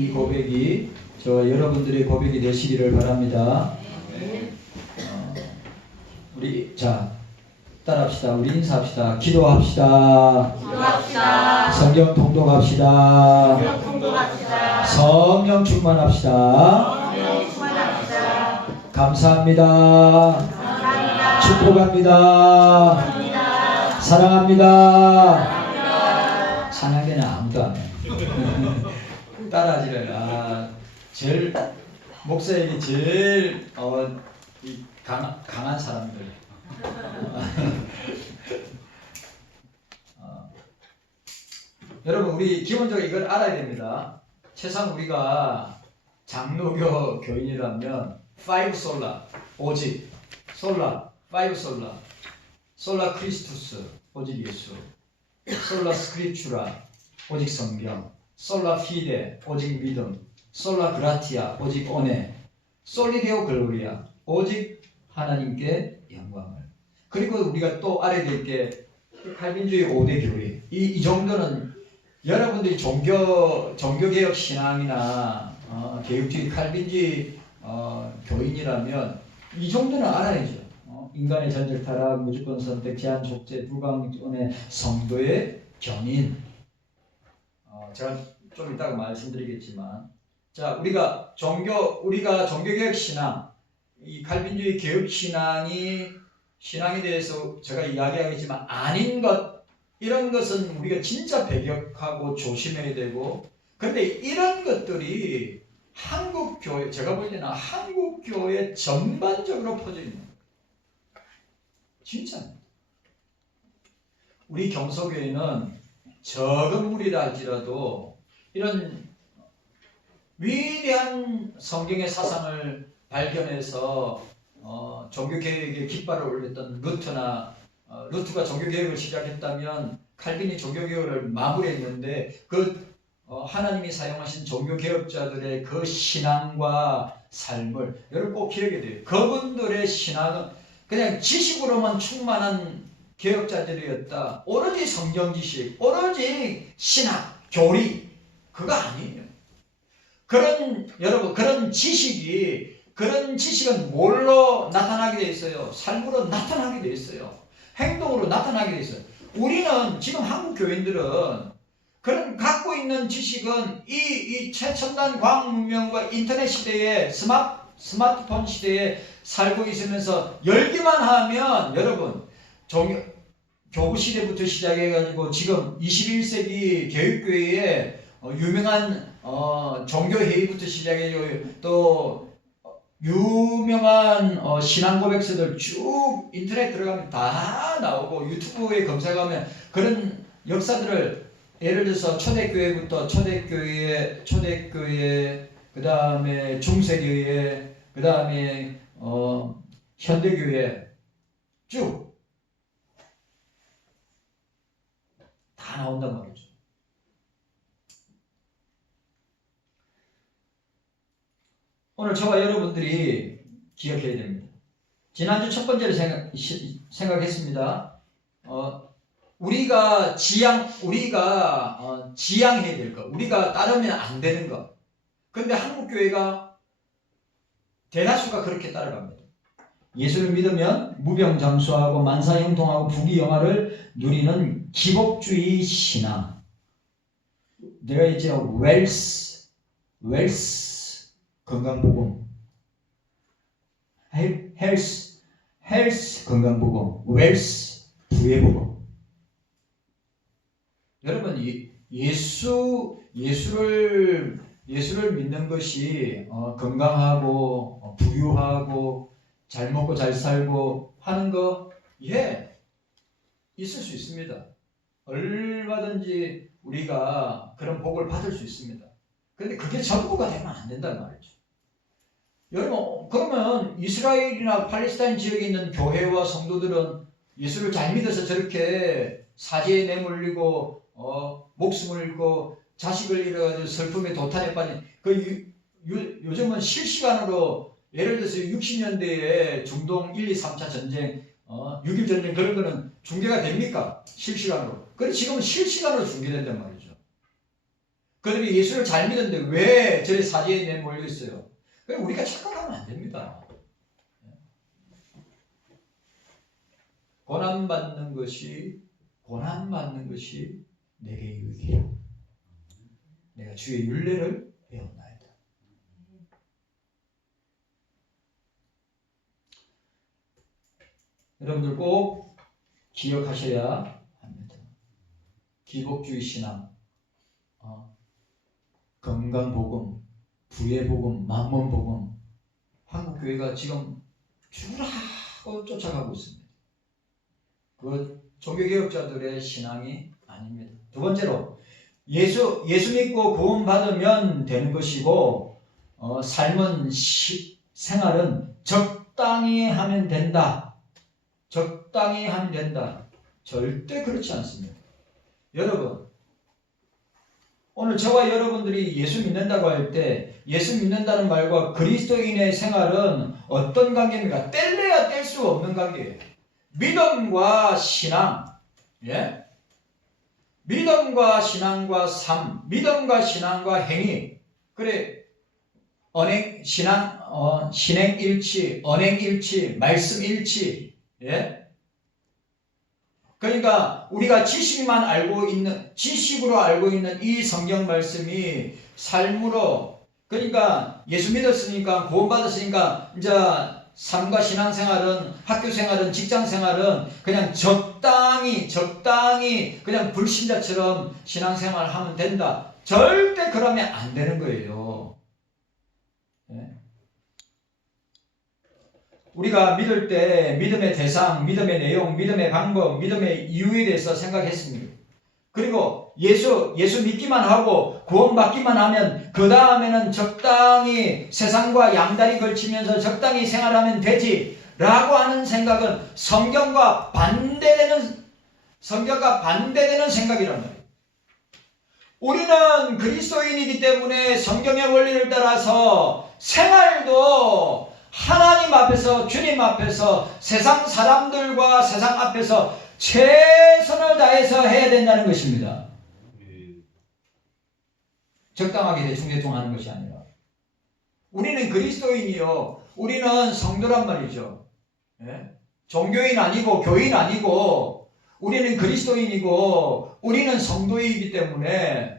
이 고백이 저와 여러분들의 고백이 되시기를 바랍니다. 우리 따라합시다. 우리 인사합시다. 기도합시다. 성경 통독합시다. 성령 충만합시다. 감사합니다. 축복합니다. 사랑합니다. 사랑하기는 아무도 안 해. 따라하지를. 제일 목사에게 제일 강한 사람들. 여러분, 우리 기본적으로 이걸 알아야 됩니다. 최소한 우리가 장로교 교인이라면 5 솔라, 오직 솔라, 5 솔라, 솔라 크리스투스, 오직 예수, 솔라 스크립추라, 오직 성경, 솔라 피데, 오직 믿음, 솔라 그라티아, 오직 은혜, 솔리데오 글로리아, 오직 하나님께 영광을. 그리고 우리가 또 알아야 될 게 칼빈주의 5대 교리. 이 정도는 여러분들이 종교개혁 신앙이나 개혁주의 칼빈주의 교인이라면 이 정도는 알아야죠. 인간의 전적 타락, 무조건 선택, 제한 족제, 불광론의 성도의 견인. 제가 좀 이따가 말씀드리겠지만, 우리가 종교개혁 신앙, 이 칼빈주의 개혁 신앙에 대해서 제가 이야기하겠지만 아닌 것, 이런 것은 우리가 진짜 배격하고 조심해야 되고, 근데 이런 것들이 한국교회, 제가 볼 때는 한국교회 전반적으로 퍼져 있는 거예요. 진짜. 우리 경서교회는 적은 무리라 할지라도 이런 위대한 성경의 사상을 발견해서 종교개혁의 깃발을 올렸던 루트가 종교개혁을 시작했다면 칼빈이 종교개혁을 마무리했는데 하나님이 사용하신 종교개혁자들의 그 신앙과 삶을 여러분 꼭 기억해야 돼요. 그분들의 신앙은 그냥 지식으로만 충만한 개혁자들이었다. 오로지 성경 지식, 오로지 신학, 교리, 그거 아니에요. 여러분, 그런 지식은 뭘로 나타나게 돼 있어요? 삶으로 나타나게 돼 있어요. 행동으로 나타나게 돼 있어요. 우리는 지금 한국 교인들은 그런 갖고 있는 지식은 이 최첨단 과학 문명과 인터넷 시대에 스마트폰 시대에 살고 있으면서 열기만 하면 여러분 교부 시대부터 시작해가지고 지금 21세기 교육교회에 유명한 종교회의부터 시작해서 또 유명한 신앙 고백서들 쭉 인터넷 들어가면 다 나오고 유튜브에 검색하면 그런 역사들을 예를 들어서 초대교회부터 초대교회 그 다음에 중세교회 그 다음에 현대교회 쭉 다 나온단 말이죠. 오늘 저와 여러분들이 기억해야 됩니다. 지난주 첫 번째로 생각했습니다. 우리가 지향해야 될 것, 우리가 따르면 안 되는 것. 그런데 한국교회가 대다수가 그렇게 따라갑니다. 예수를 믿으면 무병장수하고 만사형통하고 부귀영화를 누리는 기복주의 신앙. 내가 이제 웰스 건강보험, 헬스 건강보험, 웰스 부해보험. 여러분 예수를 믿는 것이 건강하고 부유하고 잘 먹고 잘 살고 하는 거 있을 수 있습니다. 얼마든지 우리가 그런 복을 받을 수 있습니다. 그런데 그게 전부가 되면 안 된단 말이죠. 여러분, 그러면 이스라엘이나 팔레스타인 지역에 있는 교회와 성도들은 예수를 잘 믿어서 저렇게 사지에 내몰리고 목숨을 잃고 자식을 잃어가지고 슬픔에 도탄에 빠진 요즘은 실시간으로 예를 들어서 60년대에 중동 1, 2, 3차 전쟁 6.1 전쟁 그런 거는 중계가 됩니까? 실시간으로. 그래 지금은 실시간으로 중계된단 말이죠. 그들이 예수를 잘 믿었는데 왜 저의 사지에 내몰려 있어요? 그럼 우리가 착각하면 안 됩니다. 고난받는 것이 내게 유익이라. 내가 주의 율례를 배웠나이다. 여러분들 꼭 기억하셔야 합니다. 기복주의 신앙, 건강복음, 부의복음, 만몬복음, 한국교회가 지금 죽으라고 쫓아가고 있습니다. 그 종교개혁자들의 신앙이 아닙니다. 두 번째로 예수 믿고 구원받으면 되는 것이고 삶은 생활은 적당히 하면 된다. 적당히 하면 된다. 절대 그렇지 않습니다. 여러분, 오늘 저와 여러분들이 예수 믿는다고 할 때 예수 믿는다는 말과 그리스도인의 생활은 어떤 관계입니까? 뗄래야 뗄 수 없는 관계예요. 믿음과 신앙, 예? 믿음과 신앙과 삶, 믿음과 신앙과 행위, 그래 신행 일치, 언행 일치, 말씀 일치, 예? 그러니까 우리가 지식으로 알고 있는 이 성경 말씀이 삶으로, 그러니까 예수 믿었으니까 구원받았으니까 이제 삶과 신앙생활은, 학교생활은, 직장생활은 그냥 적당히 그냥 불신자처럼 신앙생활하면 된다. 절대 그러면 안 되는 거예요. 네? 우리가 믿을 때 믿음의 대상, 믿음의 내용, 믿음의 방법, 믿음의 이유에 대해서 생각했습니다. 그리고 예수 믿기만 하고 구원받기만 하면 그 다음에는 적당히 세상과 양다리 걸치면서 적당히 생활하면 되지 라고 하는 생각은 성경과 반대되는 생각이란 말이에요. 우리는 그리스도인이기 때문에 성경의 원리를 따라서 생활도 하나님 앞에서, 주님 앞에서, 세상 사람들과 세상 앞에서 최선을 다해서 해야 된다는 것입니다. 적당하게 대충 하는 것이 아니라. 우리는 그리스도인이요. 우리는 성도란 말이죠. 예? 종교인 아니고 교인 아니고 우리는 그리스도인이고 우리는 성도이기 때문에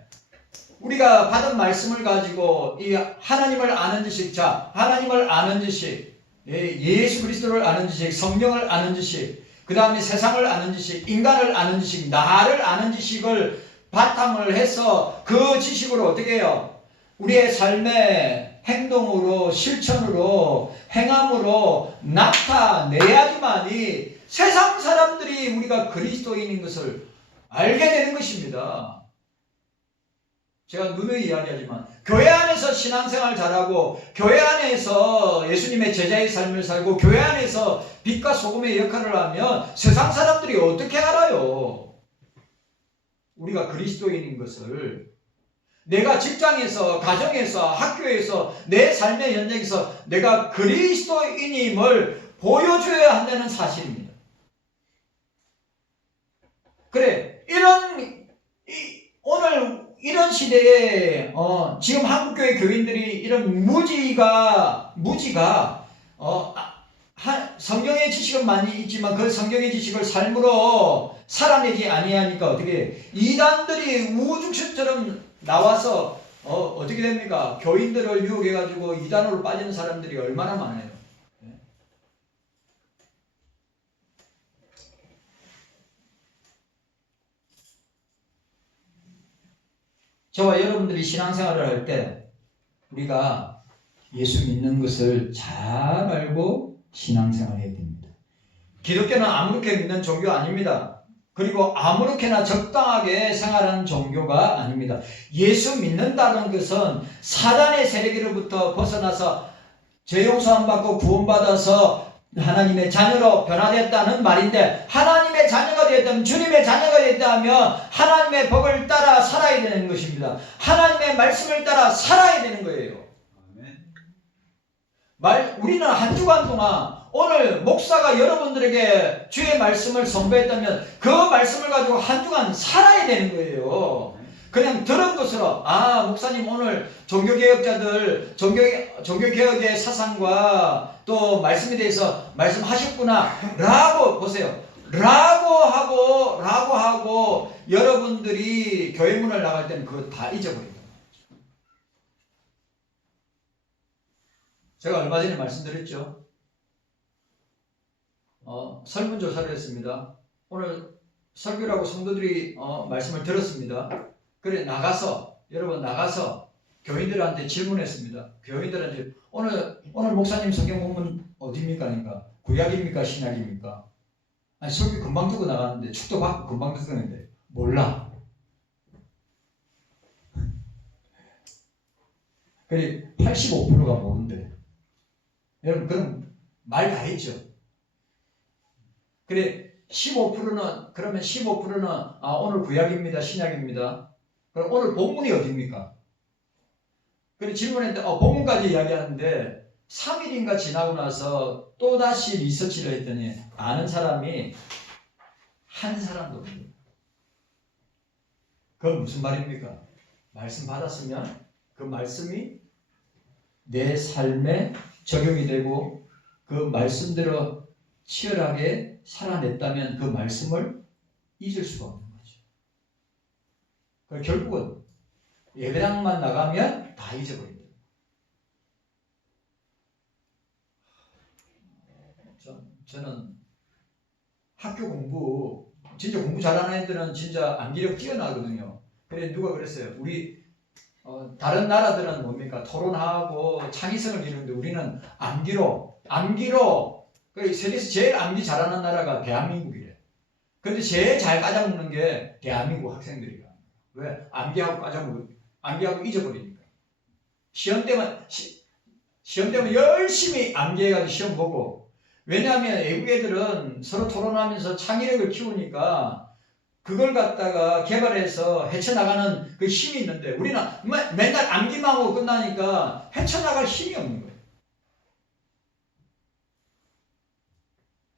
우리가 받은 말씀을 가지고 이 하나님을 아는 지식, 하나님을 아는 지식, 예수 그리스도를 아는 지식, 성령을 아는 지식, 그 다음에 세상을 아는 지식, 인간을 아는 지식, 나를 아는 지식을 바탕을 해서 그 지식으로 어떻게 해요? 우리의 삶의 행동으로, 실천으로, 행함으로 나타내야지만이 세상 사람들이 우리가 그리스도인인 것을 알게 되는 것입니다. 제가 누누이 이야기하지만 교회 안에서 신앙생활 잘하고 교회 안에서 예수님의 제자의 삶을 살고 교회 안에서 빛과 소금의 역할을 하면 세상 사람들이 어떻게 알아요? 우리가 그리스도인인 것을. 내가 직장에서, 가정에서, 학교에서, 내 삶의 현장에서 내가 그리스도인임을 보여줘야 한다는 사실입니다. 그래, 오늘 이런 시대에 지금 한국교회 교인들이 이런 무지가 성경의 지식은 많이 있지만 그 성경의 지식을 삶으로 살아내지 아니하니까 어떻게 이단들이 우중충처럼 나와서 어떻게 됩니까? 교인들을 유혹해가지고 이단으로 빠지는 사람들이 얼마나 많아요. 저와 여러분들이 신앙생활을 할 때 우리가 예수 믿는 것을 잘 알고 신앙생활을 해야 됩니다. 기독교는 아무렇게 믿는 종교 아닙니다. 그리고 아무렇게나 적당하게 생활하는 종교가 아닙니다. 예수 믿는다는 것은 사단의 세력으로부터 벗어나서 죄 용서함 받고 구원받아서 하나님의 자녀로 변화됐다는 말인데, 하나님의 자녀가 되었다면, 주님의 자녀가 되었다면 하나님의 법을 따라 살아야 되는 것입니다. 하나님의 말씀을 따라 살아야 되는 거예요. 우리는 한 주간 동안 오늘 목사가 여러분들에게 주의 말씀을 선포했다면 그 말씀을 가지고 한 주간 살아야 되는 거예요. 그냥 들은 것으로 목사님 오늘 종교개혁자들 종교개혁의 사상과 또 말씀에 대해서 말씀하셨구나 라고 보세요. 라고 하고 여러분들이 교회 문을 나갈 때는 그거 다 잊어버린다. 제가 얼마 전에 말씀드렸죠. 설문조사를 했습니다. 오늘 설교라고 성도들이 말씀을 들었습니다. 그래 여러분 나가서 교인들한테 질문했습니다. 교인들한테 오늘 목사님 성경 본문 어디입니까? 하니까 구약입니까? 신약입니까? 아니 설교 금방 듣고 나갔는데 축도 받고 금방 듣었는데 몰라. 그래 85%가 모른대. 여러분 그럼 말 다 했죠. 그래 15%는 그러면 15%는 오늘 구약입니다. 신약입니다. 그럼 오늘 본문이 어디입니까? 그래 질문했는데 본문까지 이야기하는데 3일인가 지나고 나서 또다시 리서치를 했더니 아는 사람이 한 사람도 없어요. 그건 무슨 말입니까? 말씀 받았으면 그 말씀이 내 삶에 적용이 되고 그 말씀대로 치열하게 살아냈다면 그 말씀을 잊을 수가 없는 거죠. 결국은 예배당만 나가면 다 잊어버립니다. 저는 학교 공부 진짜 공부 잘하는 애들은 진짜 암기력 뛰어나거든요. 그래 누가 그랬어요. 우리 다른 나라들은 뭡니까? 토론하고 창의성을 이루는데 우리는 암기로 세계에서 제일 암기 잘하는 나라가 대한민국이래. 근데 제일 잘 까잡는 게 대한민국 학생들이야. 왜? 암기하고 잊어버리니까. 시험 때만 열심히 암기해가지고 시험 보고. 왜냐하면 외국 애들은 서로 토론하면서 창의력을 키우니까 그걸 갖다가 개발해서 헤쳐나가는 그 힘이 있는데 우리는 맨날 암기만 하고 끝나니까 헤쳐나갈 힘이 없는 거예요.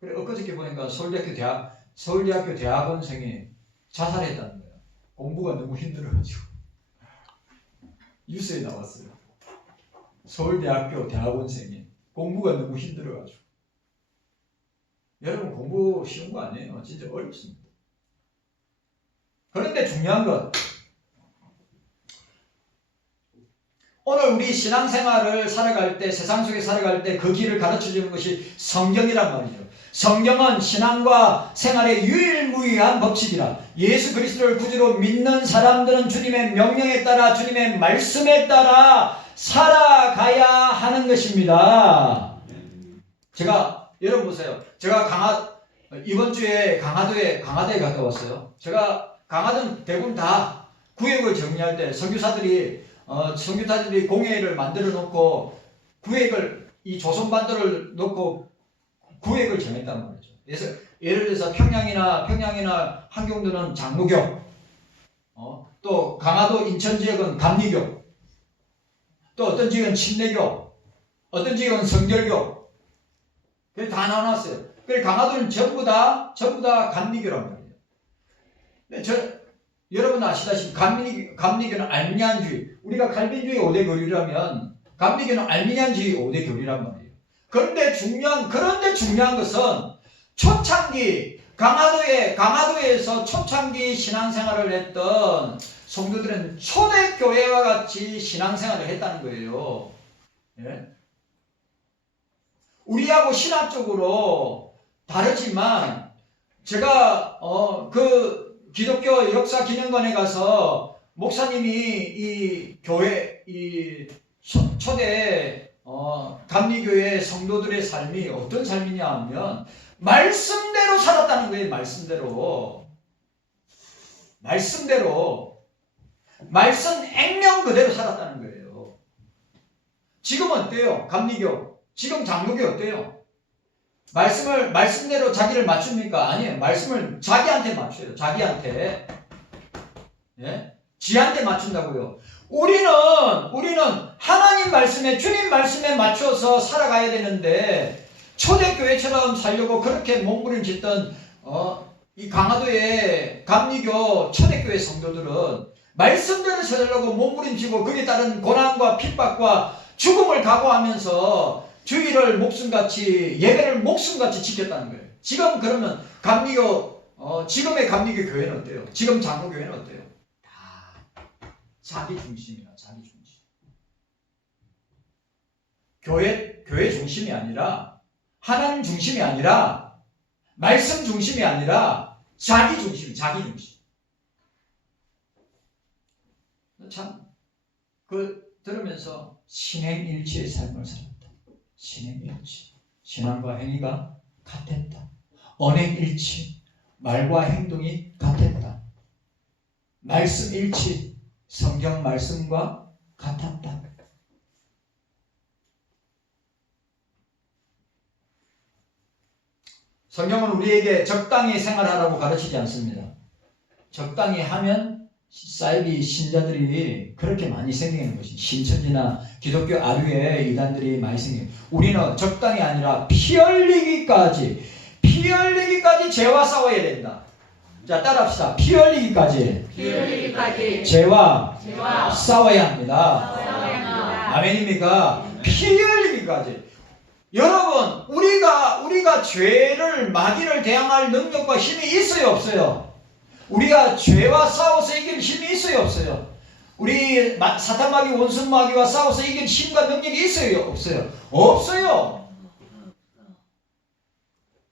그래 엊그저께 보니까 서울대학교 대학원생이 자살했다는 거예요. 공부가 너무 힘들어가지고. 뉴스에 나왔어요. 서울대학교 대학원생이 공부가 너무 힘들어가지고. 여러분 공부 쉬운 거 아니에요. 진짜 어렵습니다. 그런데 중요한 건 오늘 우리 신앙생활을 살아갈 때 세상 속에 살아갈 때 그 길을 가르쳐주는 것이 성경이란 말이죠. 성경은 신앙과 생활의 유일무이한 법칙이라. 예수 그리스도를 구주로 믿는 사람들은 주님의 명령에 따라 주님의 말씀에 따라 살아가야 하는 것입니다. 여러분 보세요. 제가 이번 주에 강화도에 갔다 왔어요. 제가 강화도는 대부분 다 구역을 정리할 때 선교사들이 공회를 만들어 놓고 이 조선반도를 놓고 구역을 정했단 말이죠. 그래서 예를 들어서 평양이나 한경도는 장로교, 또 강화도 인천 지역은 감리교, 또 어떤 지역은 침례교, 어떤 지역은 성결교. 그래서 다 나눠놨어요. 그래서 강화도는 전부 다 감리교란 말이에요. 여러분 아시다시피 감리교는 알미니안주의. 우리가 칼빈주의 5대 교리라면 감리교는 알미니안주의 5대 교리란 말이에요. 그런데 중요한 것은 초창기 강화도에서 초창기 신앙생활을 했던 성도들은 초대교회와 같이 신앙생활을 했다는 거예요. 예? 우리하고 신학적으로 다르지만 제가 그 기독교 역사 기념관에 가서 목사님이 이 교회 이 초대 감리교회 성도들의 삶이 어떤 삶이냐 하면 말씀대로 살았다는 거예요. 말씀대로 말씀 액면 그대로 살았다는 거예요. 지금 어때요? 감리교 지금 장로교 어때요? 말씀대로 자기를 맞춥니까? 아니에요. 말씀을 자기한테 맞춰요. 자기한테. 예? 지한테 맞춘다고요. 우리는 하나님 말씀에, 주님 말씀에 맞춰서 살아가야 되는데, 초대교회처럼 살려고 그렇게 몸부림짓던, 이 강화도의 감리교 초대교회 성도들은 말씀대로 찾으려고 몸부림치고 거기에 따른 고난과 핍박과 죽음을 각오하면서 주의를 목숨같이 예배를 목숨같이 지켰다는 거예요. 지금 그러면 지금의 감리교 교회는 어때요? 지금 장로교회는 어때요? 다 자기 중심이야. 자기 중심. 교회 중심이 아니라 하나님 중심이 아니라 말씀 중심이 아니라 자기 중심. 참 들으면서 신행일치의 삶을 살았다. 신행일치. 신앙과 행위가 같았다. 언행일치. 말과 행동이 같았다. 말씀일치. 성경 말씀과 같았다. 성경은 우리에게 적당히 생활하라고 가르치지 않습니다. 적당히 하면 사이비 신자들이 그렇게 많이 생기는 것이 신천지나 기독교 아류에 이단들이 많이 생겨요. 우리는 적당히 아니라 피 흘리기까지 죄와 싸워야 된다. 자, 따라합시다. 피 흘리기까지 죄와 싸워야 합니다. 아멘입니까? 피 흘리기까지. 여러분, 우리가 죄를 마귀를 대항할 능력과 힘이 있어요, 없어요? 우리가 죄와 싸워서 이길 힘이 있어요, 없어요? 우리 사탄 마귀, 원수 마귀와 싸워서 이길 힘과 능력이 있어요, 없어요? 없어요.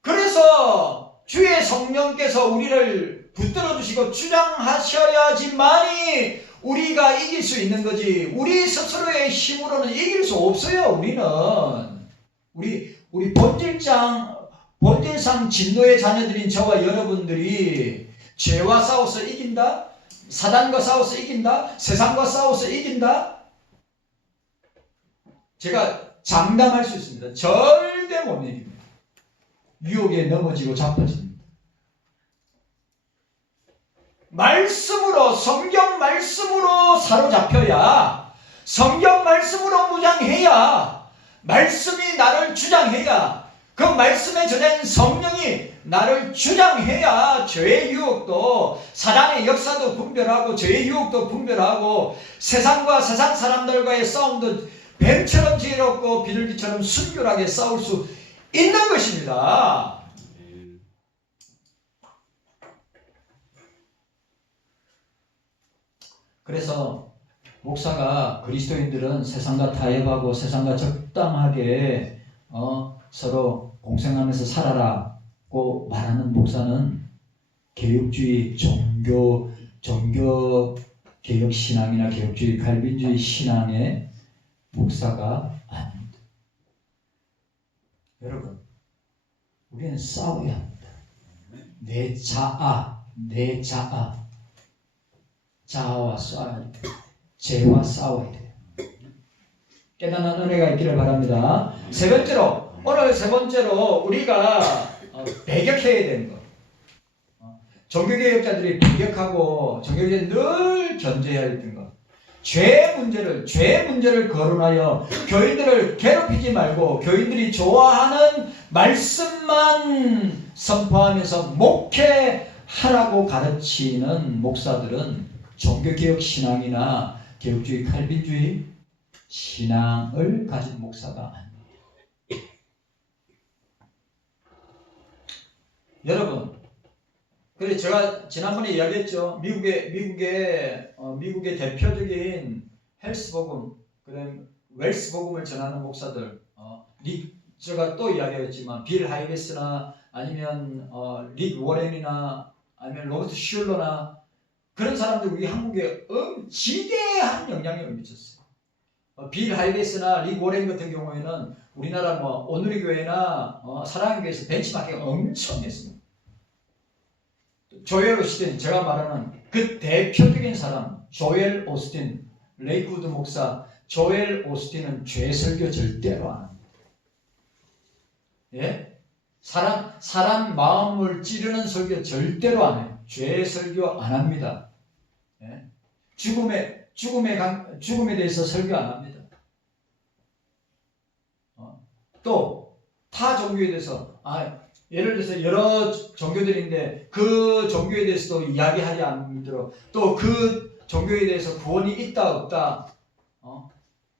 그래서 주의 성령께서 우리를 붙들어 주시고 주장하셔야지만이 우리가 이길 수 있는 거지. 우리 스스로의 힘으로는 이길 수 없어요. 우리 본질상 진노의 자녀들인 저와 여러분들이 죄와 싸워서 이긴다? 사단과 싸워서 이긴다? 세상과 싸워서 이긴다? 제가 장담할 수 있습니다. 절대 못 이깁니다. 유혹에 넘어지고 자빠집니다. 말씀으로, 성경 말씀으로 사로잡혀야, 성경 말씀으로 무장해야, 말씀이 나를 주장해야, 그 말씀에 저된 성령이 나를 주장해야 죄의 유혹도, 사단의 역사도 분별하고 죄의 유혹도 분별하고 세상과 세상 사람들과의 싸움도 뱀처럼 지혜롭고 비둘기처럼 순결하게 싸울 수 있는 것입니다. 그래서 목사가 그리스도인들은 세상과 타협하고 세상과 적당하게 서로 공생하면서 살아라고 말하는 목사는 개혁주의 종교 개혁 신앙이나 개혁주의 칼빈주의 신앙의 목사가 아닙니다. 여러분, 우리는 싸워야 합니다. 내 자아와 싸워야 돼요. 죄와 싸워야 돼요. 깨닫는 은혜가 있기를 바랍니다. 오늘 세 번째로 우리가 배격해야 되는 것. 종교개혁자들이 배격하고 종교개혁자들이 늘 견제해야 되는 것. 죄 문제를 거론하여 교인들을 괴롭히지 말고 교인들이 좋아하는 말씀만 선포하면서 목회하라고 가르치는 목사들은 종교개혁 신앙이나 개혁주의 칼빈주의 신앙을 가진 목사가 아닙니다. 여러분, 그래 제가 지난번에 이야기했죠. 미국의 대표적인 헬스 복음, 그다음 웰스 복음을 전하는 목사들, 제가 또 이야기했지만 빌 하이게스나 아니면 릭 워렌이나 아니면 로버트 슐러나 그런 사람들 우리 한국에 지대한 영향력을 미쳤어요. 빌 하이게스나 릭 워렌 같은 경우에는 우리나라 오누리 교회나 사랑의 교회에서 벤치마킹 엄청 했습니다. 조엘 오스틴, 제가 말하는 그 대표적인 사람 조엘 오스틴, 레이크우드 목사 조엘 오스틴은 죄 설교 절대로 안 합니다. 예? 사람 마음을 찌르는 설교 절대로 안 해요. 죄 설교 안 합니다. 예? 죽음에 대해서 설교 안 합니다. 또 타 종교에 대해서 예를 들어서 여러 종교들인데 그 종교에 대해서도 이야기하지 않도록 또 그 종교에 대해서 구원이 있다 없다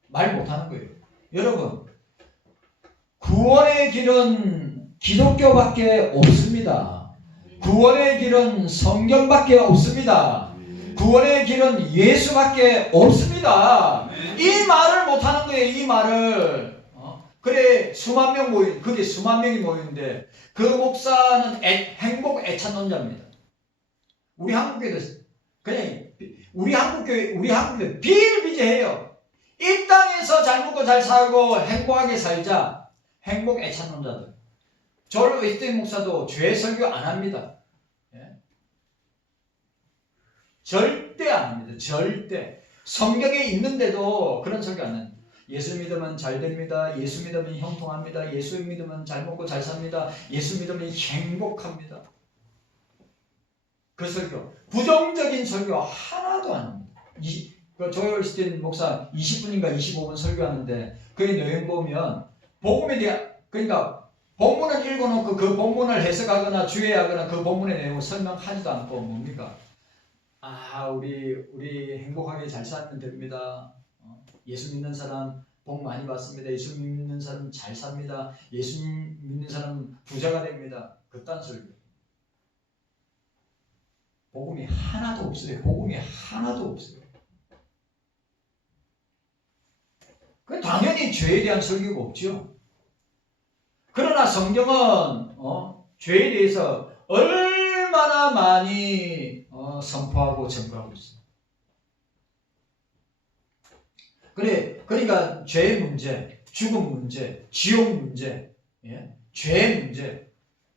말 못하는 거예요. 여러분, 구원의 길은 기독교밖에 없습니다. 구원의 길은 성경밖에 없습니다. 구원의 길은 예수밖에 없습니다. 이 말을 못하는 거예요. 이 말을. 그래 수만 명 모인, 그게 수만 명이 모이는데 그 목사는 행복 애찬론자입니다. 우리 한국교회도 그냥 우리 한국교회 비일비재해요. 이 땅에서 잘 먹고 잘 살고 행복하게 살자. 행복 애찬론자들. 저를 웨스팅 목사도 죄 설교 안 합니다. 예? 절대 안 합니다. 절대. 성경에 있는데도 그런 설교 안 합니다. 예수 믿으면 잘 됩니다. 예수 믿으면 형통합니다. 예수 믿으면 잘 먹고 잘 삽니다. 예수 믿으면 행복합니다. 그 설교. 부정적인 설교 하나도 안 합니다. 조엘 스틴 목사 20분인가 25분 설교하는데 그 내용 보면 복음에 대한, 그러니까 본문을 읽어놓고 그 본문을 해석하거나 주의하거나 그 본문의 내용을 설명하지도 않고 뭡니까? 우리 행복하게 잘 살면 됩니다. 예수 믿는 사람 복 많이 받습니다. 예수 믿는 사람 잘 삽니다. 예수 믿는 사람 부자가 됩니다. 그딴 설교. 복음이 하나도 없어요. 복음이 하나도 없어요. 당연히 죄에 대한 설교가 없죠. 그러나 성경은 죄에 대해서 얼마나 많이 선포하고 전부하고 있어요. 그러니까 죄 문제, 죽음 문제, 지옥 문제, 예? 죄 문제,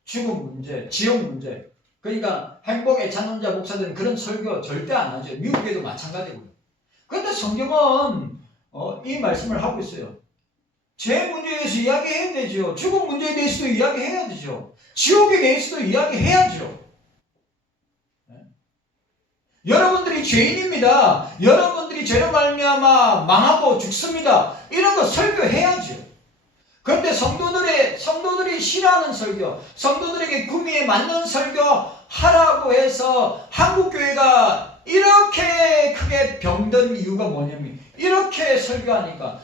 죽음 문제, 지옥 문제. 그러니까 행복 애찬론자 목사들은 그런 설교 절대 안 하죠. 미국에도 마찬가지고요. 그런데 성경은 이 말씀을 하고 있어요. 죄 문제에 대해서 이야기해야 되죠. 죽음 문제에 대해서도 이야기해야 되죠. 지옥에 대해서도 이야기해야죠. 네? 여러분들이 죄인입니다. 여러분들이 죄로 말미암아 망하고 죽습니다. 이런 거 설교해야죠. 그런데 성도들이 싫어하는 설교, 성도들에게 구미에 맞는 설교 하라고 해서 한국교회가 이렇게 크게 병든 이유가 뭐냐면 이렇게 설교하니까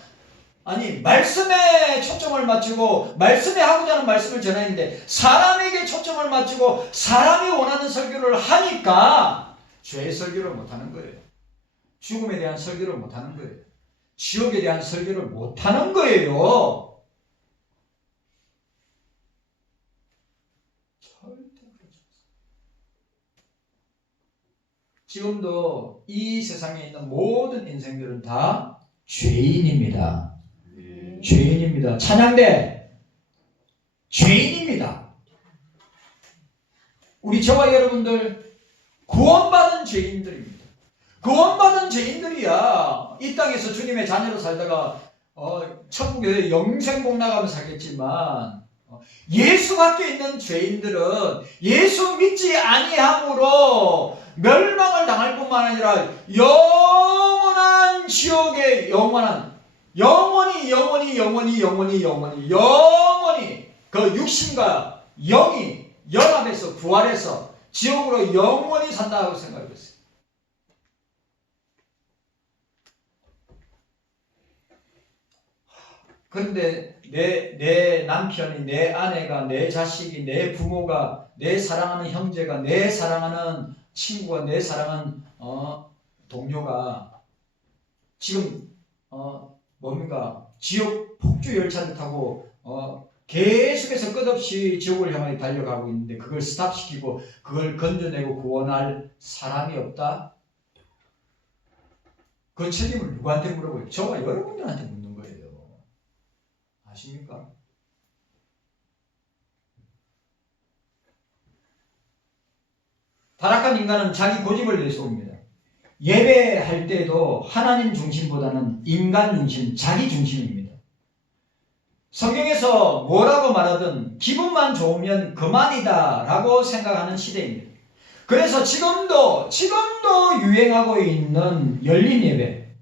말씀에 초점을 맞추고 말씀에 하고자 하는 말씀을 전하는데 사람에게 초점을 맞추고 사람이 원하는 설교를 하니까 죄의 설교를 못하는 거예요. 죽음에 대한 설교를 못하는 거예요. 지옥에 대한 설교를 못하는 거예요. 지금도 이 세상에 있는 모든 인생들은 다 죄인입니다. 죄인입니다. 찬양대 죄인입니다. 우리 저와 여러분들 구원받은 죄인들입니다. 구원받은 죄인들이야 이 땅에서 주님의 자녀로 살다가 천국에 영생복 나가면 살겠지만 예수 밖에 있는 죄인들은 예수 믿지 아니함으로 멸망을 당할 뿐만 아니라 영원한 지옥에 영원히 그 육신과 영이 연합해서 부활해서 지옥으로 영원히 산다고 생각했어요. 그런데 내 남편이, 내 아내가, 내 자식이, 내 부모가, 내 사랑하는 형제가, 내 사랑하는 친구가, 내 사랑하는 동료가 지금 뭡니까? 지옥 폭주 열차를 타고 계속해서 끝없이 지옥을 향해 달려가고 있는데 그걸 스탑시키고 그걸 건져내고 구원할 사람이 없다? 그 책임을 누구한테 물어봐요? 저와 여러분들한테 묻는 거예요. 아십니까? 타락한 인간은 자기 고집을 내세웁니다. 예배할 때도 하나님 중심보다는 인간 중심, 자기 중심입니다. 성경에서 뭐라고 말하든 기분만 좋으면 그만이다 라고 생각하는 시대입니다. 그래서 지금도 유행하고 있는 열린 예배,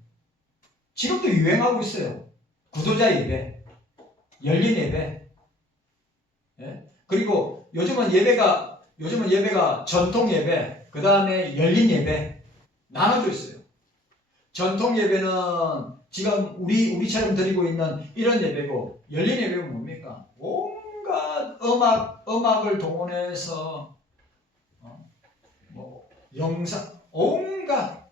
지금도 유행하고 있어요. 구도자 예배, 열린 예배. 예? 그리고 요즘은 예배가 전통 예배, 그 다음에 열린 예배 나눠져 있어요. 전통 예배는 지금 우리처럼 드리고 있는 이런 예배고, 열린 예배는 뭡니까? 온갖 음악을 동원해서 뭐 영상, 온갖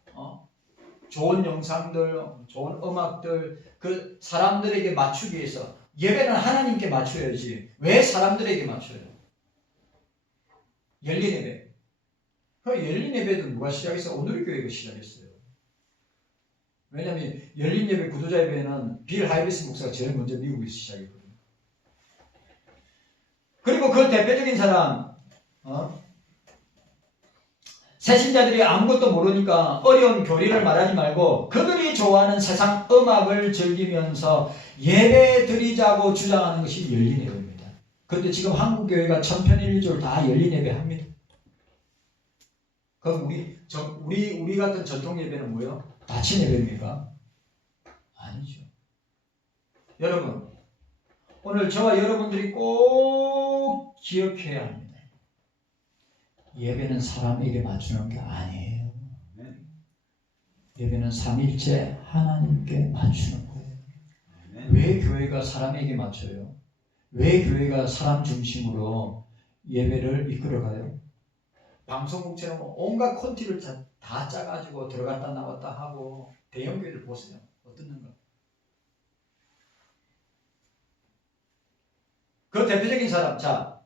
좋은 영상들, 좋은 음악들, 그 사람들에게 맞추기 위해서. 예배는 하나님께 맞춰야지 왜 사람들에게 맞춰요? 열린 예배. 그 열린 예배도 누가 시작했어요? 오늘의 교회가 시작했어요. 왜냐하면 열린 예배, 구도자 예배는 빌 하이비스 목사가 제일 먼저 미국에서 시작했거든요. 그리고 그 대표적인 사람, 새신자들이 아무것도 모르니까 어려운 교리를 말하지 말고 그들이 좋아하는 세상 음악을 즐기면서 예배 드리자고 주장하는 것이 열린 예배입니다. 그런데 지금 한국 교회가 천편일률 다 열린 예배 합니다. 그럼 우리 같은 전통 예배는 뭐예요? 닫힌 예배입니까? 아니죠. 여러분, 오늘 저와 여러분들이 꼭 기억해야 합니다. 예배는 사람에게 맞추는 게 아니에요. 예배는 삼일째 하나님께 맞추는 거예요. 왜 교회가 사람에게 맞춰요? 왜 교회가 사람 중심으로 예배를 이끌어가요? 방송국처럼 온갖 콘티를 다 짜가지고 들어갔다 나왔다 하고 대형 교회를 보세요. 어떻는가? 그 대표적인 사람, 자,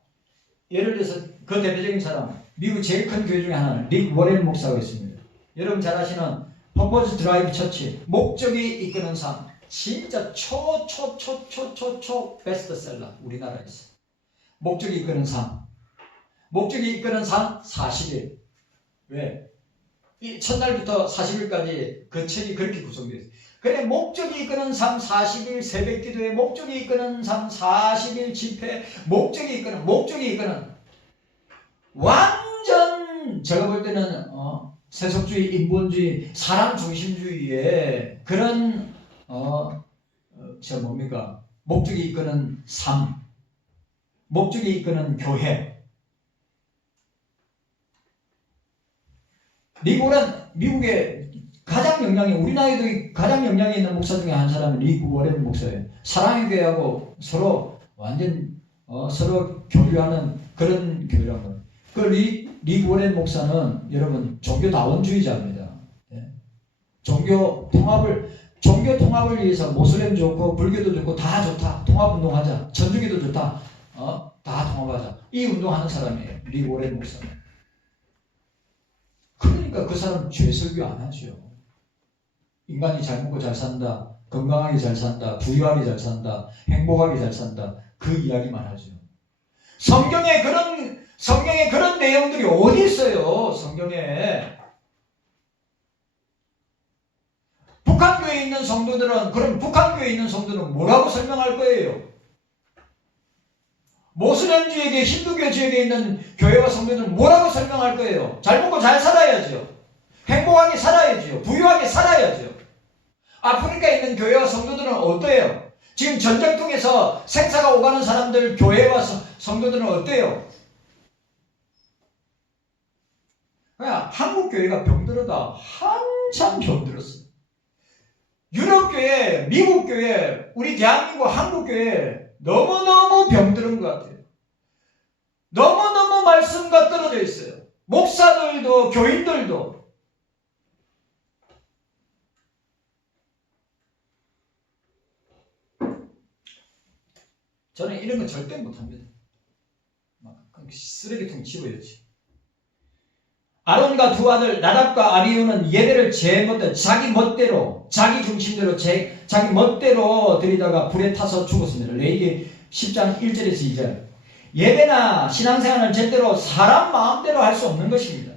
예를 들어서 그 대표적인 사람, 미국 제일 큰 교회 중에 하나는 릭 워렌 목사가 있습니다. 여러분 잘 아시는 퍼포즈 드라이브 처치, 목적이 이끄는 삶, 진짜 초 베스트셀러 우리나라에서. 목적이 이끄는 삶. 목적이 이끄는 삶 40일. 왜? 이 첫날부터 40일까지 그 책이 그렇게 구성되어 있어요. 그래, 목적이 이끄는 삶 40일 새벽 기도에, 목적이 이끄는 삶 40일 집회, 목적이 이끄는 완전 제가 볼 때는 세속주의, 인본주의, 사람 중심주의의 그런 목적이 이끄는 삶, 목적이 이끄는 교회. 미국의 가장 우리나라에도 가장 영향이 있는 목사 중에 한 사람은 릭 워렌 목사예요. 사랑의 교회하고 서로 완전 서로 교류하는 그런 교회란 말이에요. 그 릭 워렌 목사는 여러분 종교다원주의자입니다. 종교 통합을 위해서 모슬렘 좋고 불교도 좋고 다 좋다. 통합운동하자. 천주교도 좋다. 다 통합하자. 이 운동하는 사람이에요. 릭 워렌 목사는. 그러니까 그 사람 죄설교 안 하죠. 인간이 잘 먹고 잘 산다. 건강하게 잘 산다. 부유하게 잘 산다. 행복하게 잘 산다. 그 이야기만 하죠. 성경에 그런 내용들이 어디 있어요? 성경에. 북한교회에 있는 성도들은 뭐라고 설명할 거예요? 모슬렘주에게, 힌두교 지역에 있는 교회와 성도들은 뭐라고 설명할 거예요? 잘 먹고 잘 살아야죠. 행복하게 살아야죠. 부유하게 살아야죠. 아프리카에 있는 교회와 성도들은 어때요? 지금 전쟁통에서 생사가 오가는 사람들, 교회와 성도들은 어때요? 그냥 한국 교회가 병들어다 한참 병들었어요. 유럽 교회, 미국 교회, 우리 대한민국 한국 교회 너무너무 병들은 것 같아요. 너무너무 말씀과 떨어져 있어요. 목사들도 교인들도. 저는 이런 거 절대 못합니다. 쓰레기통 집어야지. 아론과 두 아들 나답과 아비후는 예배를 자기 멋대로, 자기 중심대로, 자기 멋대로 드리다가 불에 타서 죽었습니다. 레위기 10장 1절에서 2절. 예배나 신앙생활은 절대로 사람 마음대로 할 수 없는 것입니다.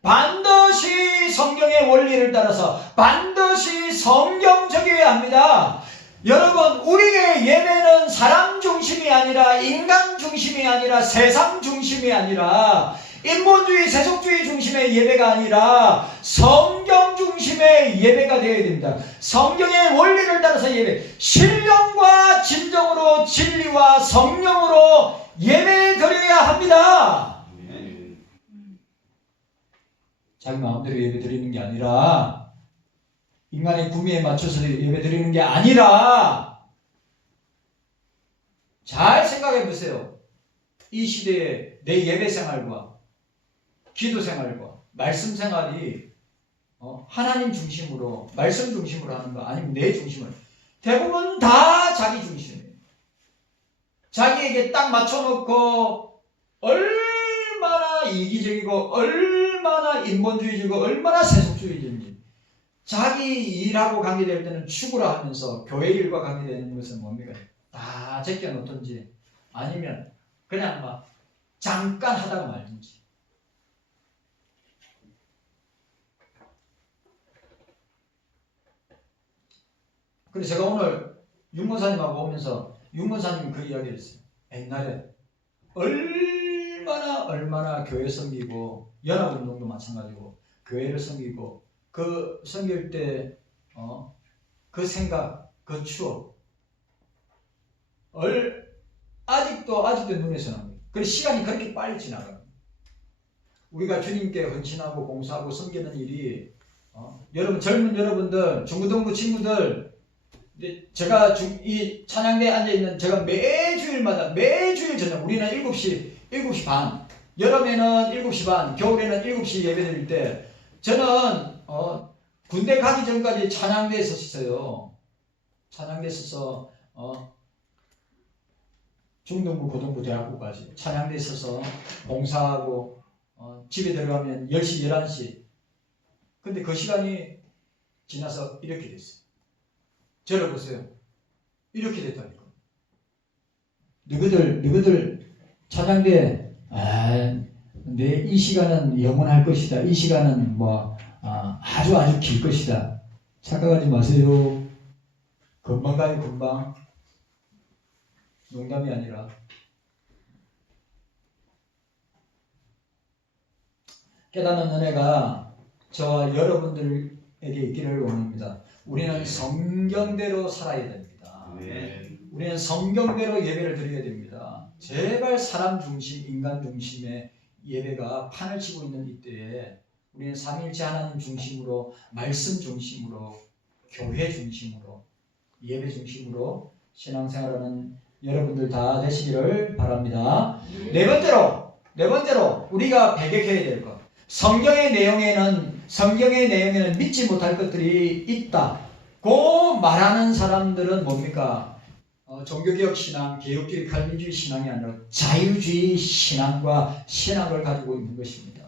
반드시 성경의 원리를 따라서 반드시 성경적이어야 합니다. 여러분, 우리의 예배는 사람 중심이 아니라 인간 중심이 아니라 세상 중심이 아니라 인본주의, 세속주의 중심의 예배가 아니라 성경 중심의 예배가 되어야 됩니다. 성경의 원리를 따라서 예배, 신령과 진정으로 진리와 성령으로 예배 드려야 합니다. 자기 마음대로 예배 드리는 게 아니라 인간의 구미에 맞춰서 예배 드리는 게 아니라 잘 생각해 보세요. 이 시대에 내 예배 생활과 기도 생활과 말씀 생활이 하나님 중심으로 말씀 중심으로 하는 거 아니면 내 중심으로 대부분 다 자기 중심이에요. 자기에게 딱 맞춰놓고 얼마나 이기적이고 얼마나 인본주의적이고 얼마나 세속주의적인지 자기 일하고 관계될 때는 축구라 하면서 교회 일과 관계되는 것은 뭡니까? 다 제껴놓든지 아니면 그냥 막 잠깐 하다가 말든지. 그래서 제가 오늘 윤건사님하고 오면서 윤건사님이 그 이야기를 했어요. 옛날에 얼마나 교회 섬기고 연합운동도 마찬가지고 교회를 섬기고 그 섬길 때 그 생각, 그 추억 아직도 눈에서 납니다. 그래서 시간이 그렇게 빨리 지나가요. 우리가 주님께 헌신하고 봉사하고 섬기는 일이 여러분 젊은 여러분들 중고등부 친구들 제가 이 찬양대에 앉아있는 제가 매주일 저녁 우리는 7시 반 여름에는 7시 반 겨울에는 7시 예배 드릴 때 저는 군대 가기 전까지 찬양대에 섰어요. 찬양대에 서서 중등부 고등부 대학부까지 찬양대에 서서 봉사하고 집에 들어가면 10시 11시 근데 그 시간이 지나서 이렇게 됐어요. 저를 보세요. 이렇게 됐다니까. 너희들 찬양대 근데 이 시간은 영원할 것이다. 이 시간은 아주 길 것이다. 착각하지 마세요. 금방 가요 금방. 농담이 아니라. 깨닫는 은혜가 저와 여러분들에게 있기를 원합니다. 우리는 성경대로 살아야 됩니다. 우리는 성경대로 예배를 드려야 됩니다. 제발 사람 중심, 인간 중심의 예배가 판을 치고 있는 이때에 우리는 삼위일체 하나님 중심으로, 말씀 중심으로, 교회 중심으로, 예배 중심으로 신앙생활하는 여러분들 다 되시기를 바랍니다. 네 번째로 우리가 배격해야 될 것. 성경의 내용에는 믿지 못할 것들이 있다고 말하는 사람들은 뭡니까? 종교개혁 신앙, 개혁주의, 칼빈주의 신앙이 아니라 자유주의 신앙과 신학을 가지고 있는 것입니다.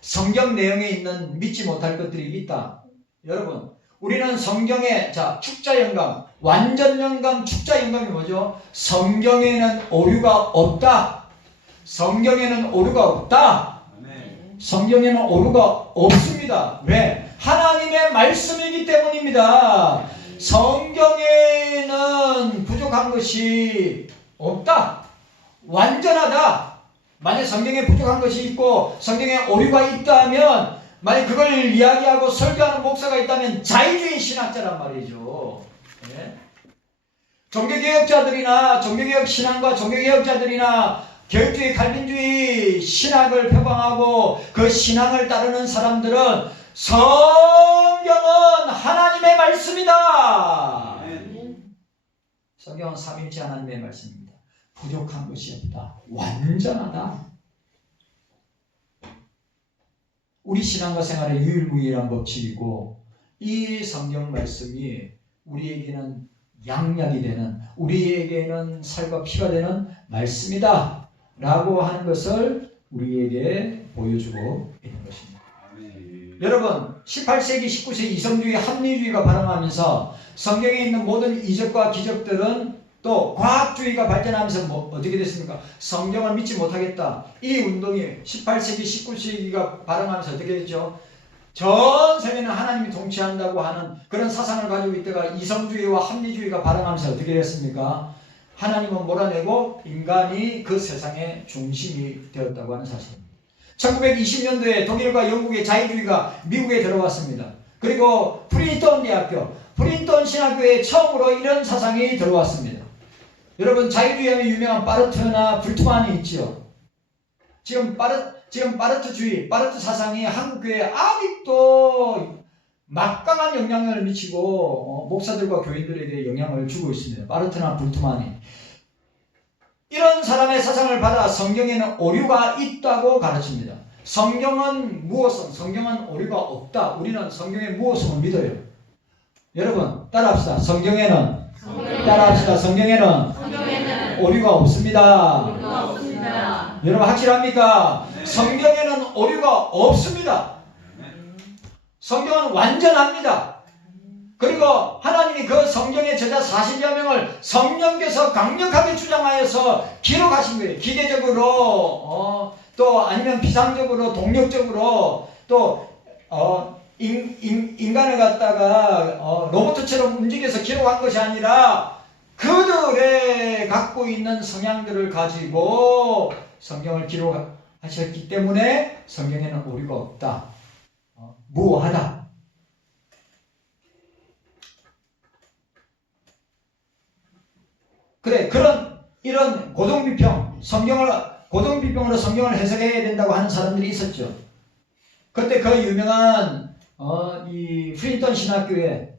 성경 내용에 있는 믿지 못할 것들이 있다. 여러분, 우리는 성경에 축자영감, 완전영감, 축자영감이 뭐죠? 성경에는 오류가 없다. 성경에는 오류가 없다. 성경에는 오류가 없습니다. 왜? 하나님의 말씀이기 때문입니다. 성경에는 부족한 것이 없다. 완전하다. 만약 성경에 부족한 것이 있고 성경에 오류가 있다면 만약 그걸 이야기하고 설교하는 목사가 있다면 자유주의 신학자란 말이죠. 네? 종교개혁자들이나 종교개혁 신앙과 종교개혁자들이나 개혁주의, 칼빈주의 신학을 표방하고 그 신앙을 따르는 사람들은 성경은 하나님의 말씀이다. 성경은 삼위일체 하나님의 말씀입니다. 부족한 것이 없다. 완전하다. 우리 신앙과 생활의 유일무이한 법칙이고 이 성경 말씀이 우리에게는 양약이 되는 우리에게는 살과 피가 되는 말씀이다. 라고 하는 것을 우리에게 보여주고 있는 것입니다. 여러분 18세기 19세기 이성주의 합리주의가 발흥하면서 성경에 있는 모든 이적과 기적들은 또 과학주의가 발전하면서 어떻게 됐습니까? 성경을 믿지 못하겠다. 이 운동이 18세기 19세기가 발흥하면서 어떻게 됐죠? 전 세계는 하나님이 통치한다고 하는 그런 사상을 가지고 있다가 이성주의와 합리주의가 발흥하면서 어떻게 됐습니까? 하나님은 몰아내고 인간이 그 세상의 중심이 되었다고 하는 사실입니다. 1920년도에 독일과 영국의 자유주의가 미국에 들어왔습니다. 그리고 프린스턴 대학교, 프린스턴 신학교에 처음으로 이런 사상이 들어왔습니다. 여러분 자유주의 하면 유명한 바르트나 불트만이 있지요. 지금 바르트주의, 바르트 사상이 한국교회에 아직도 막강한 영향을 미치고 목사들과 교인들에게 영향을 주고 있습니다. 바르트나 불트만이 이런 사람의 사상을 받아 성경에는 오류가 있다고 가르칩니다. 성경은 무엇성, 성경은 오류가 없다. 우리는 성경의 무엇성을 믿어요. 여러분 따라합시다. 성경에는 따라합시다. 성경에는 오류가 없습니다. 여러분 확실합니까? 네. 성경에는 오류가 없습니다. 성경은 완전합니다. 그리고 하나님이 그 성경의 저자 40여 명을 성령께서 강력하게 주장하여서 기록하신 거예요. 기계적으로 또 아니면 비상적으로 동력적으로 또 인간을 갖다가 로봇처럼 움직여서 기록한 것이 아니라 그들의 갖고 있는 성향들을 가지고 성경을 기록하셨기 때문에 성경에는 오류가 없다. 무효하다. 그래, 이런 고등비평으로 성경을 해석해야 된다고 하는 사람들이 있었죠. 그때 그 유명한, 이 프린턴 신학교에,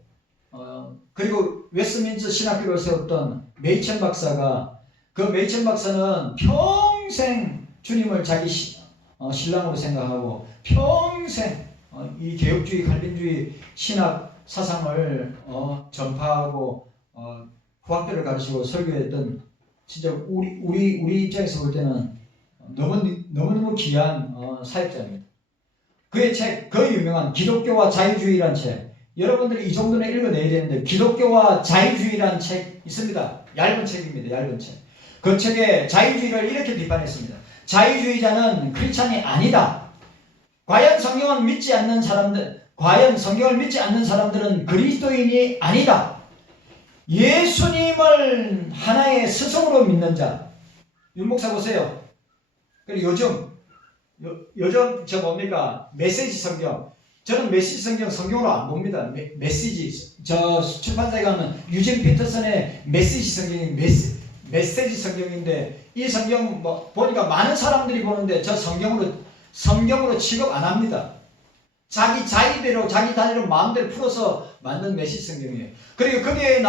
그리고 웨스트민스터 신학교를 세웠던 메이천 박사가, 그 메이천 박사는 평생 주님을 자기 신랑으로 생각하고, 평생 이 개혁주의, 칼빈주의 신학 사상을 전파하고, 후학들을 가르치고 설교했던 진짜 우리 입장에서 볼 때는 너무너무 귀한 사역자입니다. 그의 책, 그 유명한 기독교와 자유주의란 책, 여러분들이 이 정도는 읽어내야 되는데, 기독교와 자유주의란 책 있습니다. 얇은 책입니다. 얇은 책. 그 책에 자유주의를 이렇게 비판했습니다. 자유주의자는 크리스찬이 아니다. 과연 성경을 믿지 않는 사람들은 그리스도인이 아니다. 예수님을 하나의 스승으로 믿는 자. 윤목사 보세요. 그리고 요즘 저 뭡니까? 메시지 성경. 저는 메시지 성경으로 안 봅니다. 메시지. 저 출판사에 가면 유진 피터슨의 메시지 성경이 메시지 성경인데, 이 성경 보니까 많은 사람들이 보는데 저 성경으로 취급 안 합니다. 자기 자의대로 자기 단위로 마음대로 풀어서 만든 메시지 성경이에요. 그리고 거기에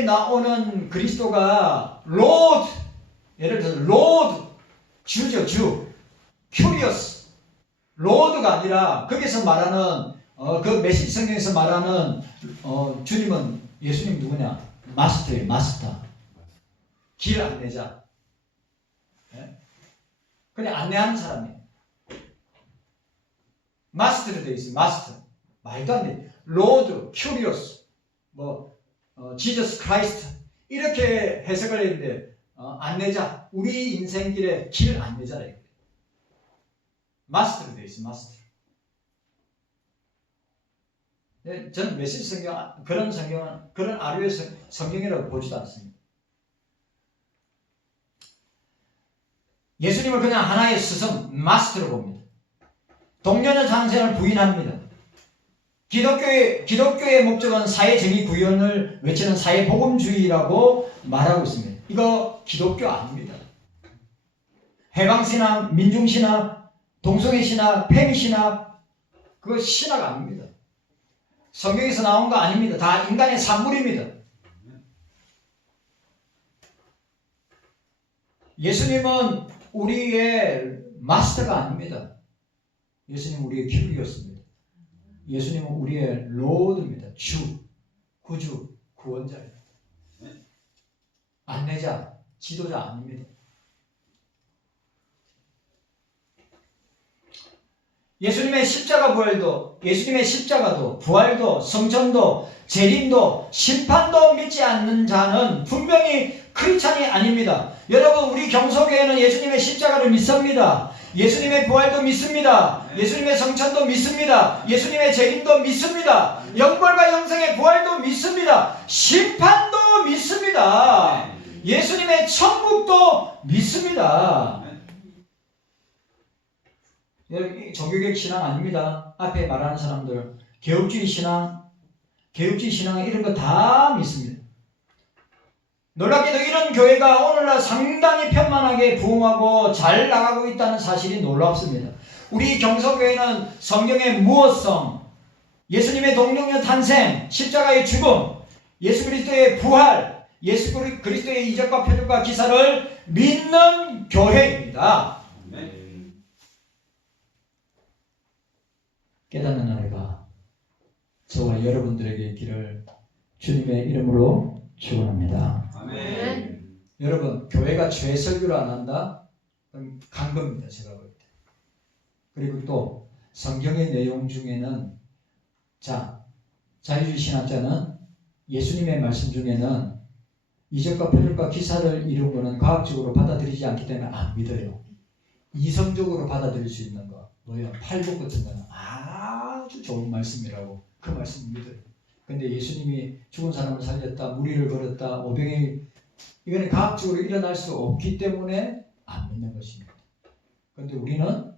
나오는 그리스도가 로드, 예를 들어서 로드, 주죠, 주. 큐리어스. 로드가 아니라 거기서 말하는 그 메시지 성경에서 말하는 주님은, 예수님 누구냐? 마스터예요. 마스터. 길 안내자. 네? 그냥 안내하는 사람이에요. 마스터로 되어 있어요. 마스터. 말도 안 돼. 로드, 큐리어스, 지저스 크라이스트, 이렇게 해석을 했는데, 안내자, 우리 인생길의 길 안내자라. 마스터로 되어 있어요. 마스터. 네, 저는 메시지 성경, 그런 아류의 성경이라고 보지도 않습니다. 예수님을 그냥 하나의 스승, 마스터로 봅니다. 동료는 상생을 부인합니다. 기독교의 목적은 사회정의 구현을 외치는 사회복음주의라고 말하고 있습니다. 이거 기독교 아닙니다. 해방신학, 민중신학, 동성애신학, 페미신학, 그거 신학 아닙니다. 성경에서 나온 거 아닙니다. 다 인간의 산물입니다. 예수님은 우리의 마스터가 아닙니다. 예수님은 우리의 큐리였습니다. 예수님은 우리의 로드입니다. 주, 구주, 구원자예요. 안내자, 지도자 아닙니다. 예수님의 십자가도, 부활도, 성천도, 재림도, 심판도 믿지 않는 자는 분명히 크리스찬이 아닙니다. 여러분, 우리 경소교회는 예수님의 십자가를 믿습니다. 예수님의 부활도 믿습니다. 예수님의 성천도 믿습니다. 예수님의 재림도 믿습니다. 영벌과 영생의 부활도 믿습니다. 심판도 믿습니다. 예수님의 천국도 믿습니다. 여러분, 종교개혁 신앙 아닙니다. 앞에 말하는 사람들, 개혁주의 신앙 이런 거 다 믿습니다. 놀랍게도 이런 교회가 오늘날 상당히 편만하게 부흥하고 잘 나가고 있다는 사실이 놀랍습니다. 우리 경서교회는 성경의 무엇성, 예수님의 동력녀 탄생, 십자가의 죽음, 예수 그리스도의 부활, 예수 그리스도의 이적과 표적과 기사를 믿는 교회입니다. 깨닫는 은혜가 저와 여러분들에게 있기를 주님의 이름으로 축원합니다. 아멘. 여러분, 교회가 죄 설교를 안 한다? 그럼 간 겁니다, 제가 볼 때. 그리고 또 성경의 내용 중에는 자유주의 신학자는 예수님의 말씀 중에는 이적과 표적과 기사를 이룬 거는 과학적으로 받아들이지 않기 때문에 안 믿어요. 이성적으로 받아들일 수 있는 거, 뭐예요? 팔복 같은 거는 아주 좋은 말씀이라고 그 말씀 믿어요. 근데 예수님이 죽은 사람을 살렸다, 무리를 걸었다, 오병이 이거는 과학적으로 일어날 수 없기 때문에 안 믿는 것입니다. 그런데 우리는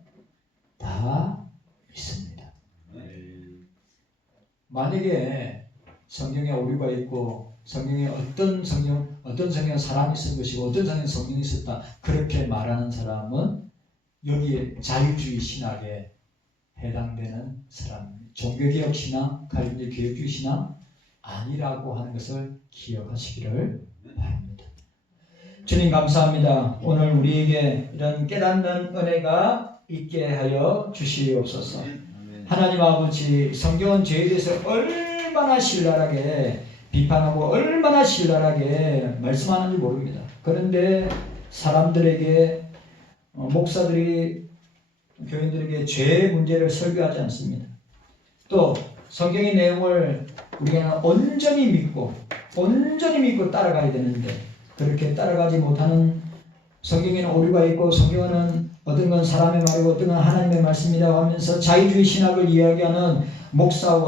다 믿습니다. 만약에 성경에 오류가 있고 성경에 어떤 성경 사람이 쓴 것이고 어떤 성경 성경이 썼다 그렇게 말하는 사람은 여기에 자유주의 신학에 해당되는 사람, 종교개혁 신학, 칼빈주의 개혁주의 신학 아니라고 하는 것을 기억하시기를 바랍니다. 주님 감사합니다. 오늘 우리에게 이런 깨닫는 은혜가 있게 하여 주시옵소서. 하나님 아버지, 성경은 죄에 대해서 얼마나 신랄하게 비판하고 얼마나 신랄하게 말씀하는지 모릅니다. 그런데 사람들에게 목사들이 교인들에게 죄의 문제를 설교하지 않습니다. 또 성경의 내용을 우리가 온전히 믿고 따라가야 되는데 그렇게 따라가지 못하는, 성경에는 오류가 있고 성경은 어떤 건 사람의 말이고 어떤 건 하나님의 말씀이라고 하면서 자유주의 신학을 이야기하는 목사와